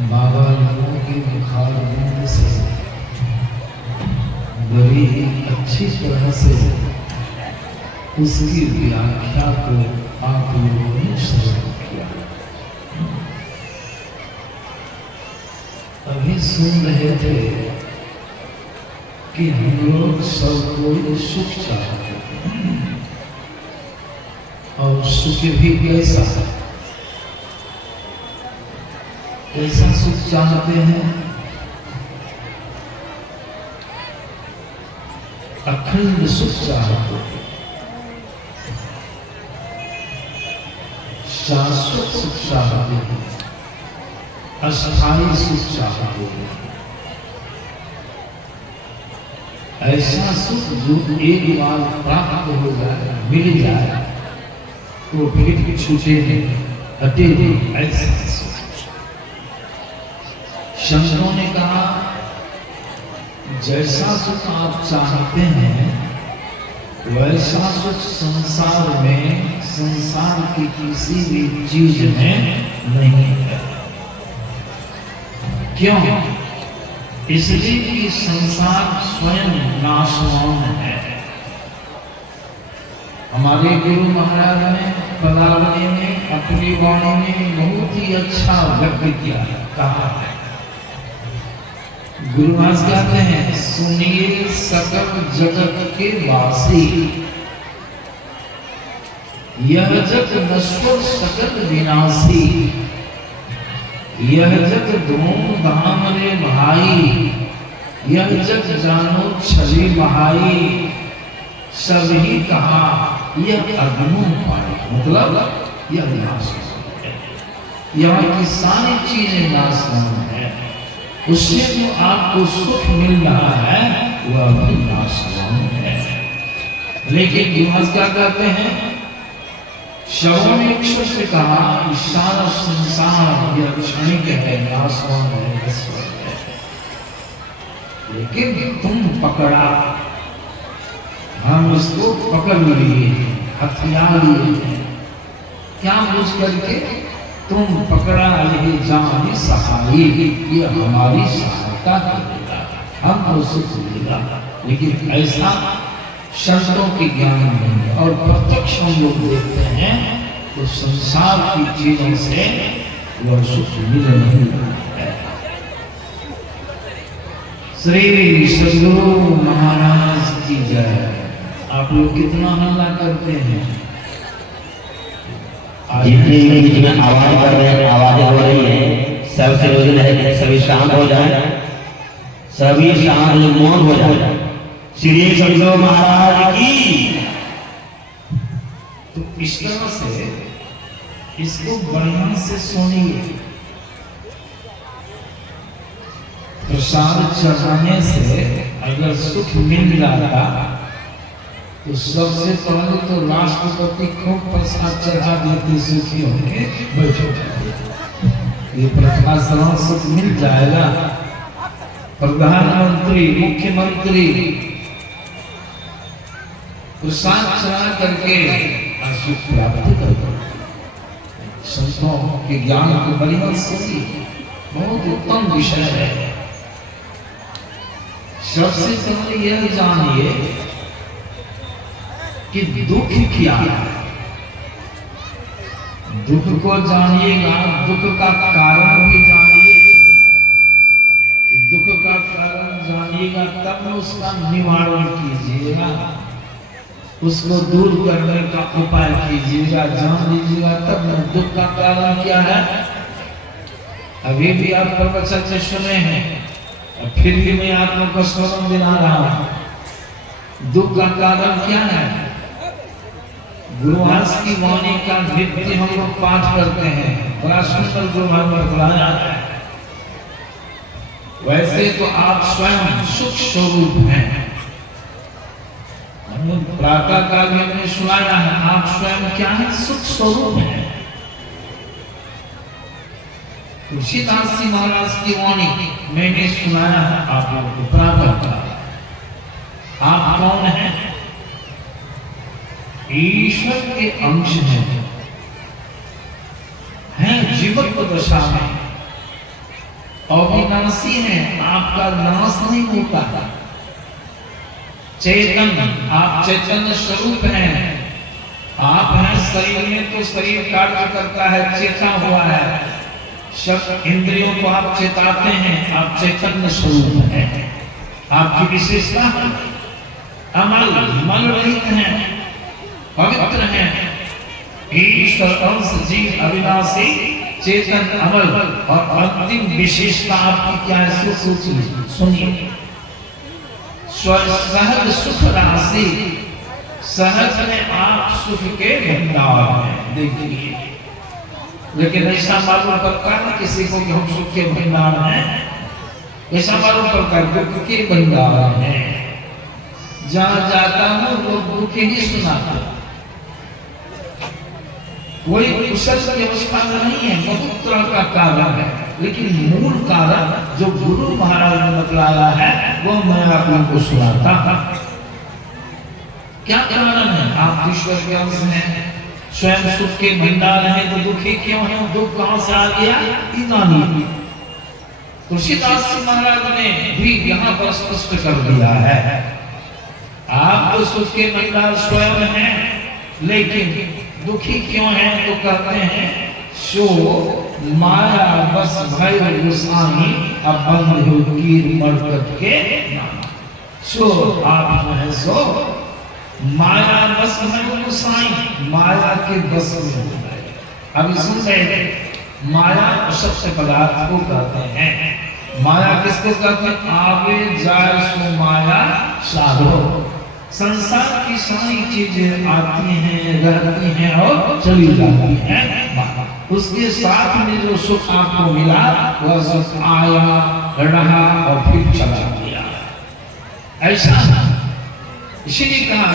बाबा लोगों के मुखार बूंद से बड़ी अच्छी तरह से उसकी व्याख्या को आप लोगों ने श्रवण किया। अभी सुन रहे थे कि हम लोग सब कोई सुख चाहते हैं और सुख भी कैसा है, कैसा सुख चाहते हैं? अखंड सुख चाहते हैं, शाश्वत सुख चाहते हैं, अस्थायी सुख चाहते हैं। ऐसा सुख जो एक बार प्राप्त हो जाए, मिल जाए तो फिर छूटे नहीं, हटे नहीं, ऐसा सुख। शंकरों ने कहा जैसा सुख आप चाहते हैं वैसा सुख संसार में, संसार की किसी भी चीज में नहीं है। क्यों? इसलिए कि संसार स्वयं नाशवान है। हमारे गुरु महाराज ने पदावली में अपनी वाणी में बहुत ही अच्छा व्यक्त किया, कहा है। गुरु महाराज कहते हैं, सुनिए सकल जगत के वासी, यह जग नश्वर सकल विनाशी, यह जग धूम धाम रे भाई, यह जग जानो छवि बहाई, सभी कहा यह अग्नि पाई। मतलब यह नाश है, यहाँ की सारी चीजें नाशवान है। उससे जो आपको सुख मिल रहा है वह भी नाशवान है। लेकिन युवराज क्या कहते हैं? शवमेक्षु से कहा सारा संसार यह क्षणिक है, नाशवान है, नश्वर है। लेकिन तुम पकड़ा, हम इसको पकड़ लिए, हथियार लिए, क्या बुझ करके? तुम पकड़ा यही जानी सहाई, ये हमारी सहायता करेगा, हमको सुख मिलेगा। लेकिन ऐसा संतों के ज्ञान नहीं, और प्रत्यक्ष हम लोग देखते हैं तो संसार की चीजों से वह सुख मिल नहीं रहा है। श्री सद्गुरु महाराज की जय। आप लोग कितना हल्ला करते हैं? जितने बीच में आवाज कर रहे हैं, आवाजें हो रही है, सबसे निवेदन है कि सभी शांत हो जाए, सभी शांत मौन हो जाए। श्री सद्गुरु महाराज की। तो इस तरह से इसको बढ़िया से सुनिए। प्रसाद चढ़ाने से अगर सुख मिल जाता तो सबसे पहले तो राष्ट्रपति खूब प्रसाद चढ़ा देते, सुखी होंगे, बैठो। ये प्रकाशन सुख मिल जाएगा। प्रधानमंत्री, मुख्यमंत्री प्रसाद चढ़ा करके सुख प्राप्त करते। संतों के ज्ञान को बढ़िया सुनिए, बहुत उत्तम विषय है। सबसे पहले यह जानिए कि दुख क्या है। दुख को जानिएगा, दुख का कारण भी जानिए। दुख का कारण जानिएगा तब उसका निवारण कीजिएगा, उसको दूर करने का उपाय कीजिएगा, जान लीजिएगा तब न। दुख का कारण क्या है? अभी भी आप प्रवचन से सुने हैं, फिर भी मैं आप लोग को स्मरण दिला रहा हूं। दुख का कारण क्या है? गुरुवास की वाणी का नित्य हम लोग पाठ करते हैं, बड़ा सुंदर जो भगवान बताया है। वैसे तो आप स्वयं सुख स्वरूप हैं। प्रातः काल में हमने सुनाया है, आप स्वयं क्या है? सुख स्वरूप हैं। तुलसीदास जी महाराज की वाणी मैंने सुनाया है आप लोगों को प्रातः काल। आप कौन हैं? ईश्वर के अंश हैं जीवत्व दशा में। अविनाशी है, आपका नाश नहीं होता। चेतन, आप चैतन्य स्वरूप हैं। आप हैं शरीर में तो शरीर कार्य करता है, चेता हुआ है। सब इंद्रियों को आप चेताते हैं, आप चैतन्य स्वरूप हैं। आपकी विशेषता अमल, मल रहित हैं, पवित्र हैं। ईश्वर अंश जीव अविनाशी चेतन अमल। और अंतिम विशेषता आपकी क्या है, सोचिए, सुनिए। सहज सुख राशि, सहज में आप सुख के भंडार हैं। देखिए, लेकिन ऐसा मालूम पड़ता है किसी को कि हम सुख के भंडार हैं, ऐसा मालूम पड़ता है दुख के भंडार हैं। जहां जाता हूं लोग दुख ही सुनाते, कोई कुशल की अवस्था में नहीं है, बहुत तरह का कारण है। लेकिन मूल कारण जो गुरु महाराज ने बतलाया है वो मैं आप लोगों को सुनाता। क्या कारण है? आप ईश्वर के अंश हैं, स्वयं सुख के भंडार हैं, तो दुखी क्यों है? दुख कहां से आ गया? इनानी। तुलसीदास जी महाराज ने भी यहाँ पर स्पष्ट कर दिया है, आप तो सुख के भंडार स्वयं हैं, लेकिन दुखी क्यों हैं? तो कहते हैं सो माया बस भय गुसाई अबंध हो कीर मरकत के नाम। सो आप जो है सो माया बस भय गुसाई, माया के बस में हो गए। अभी सुन रहे थे, माया सत्य पदार्थ को कहते हैं। माया किसको कहते हैं? आवे जाए सो माया साधो। संसार की सारी चीजें आती हैं, रहती हैं और चली जाती हैं। उसके साथ में जो सुख आपको मिला वह सुख आया, रहा और फिर चला गया। ऐसा इसीलिए कहा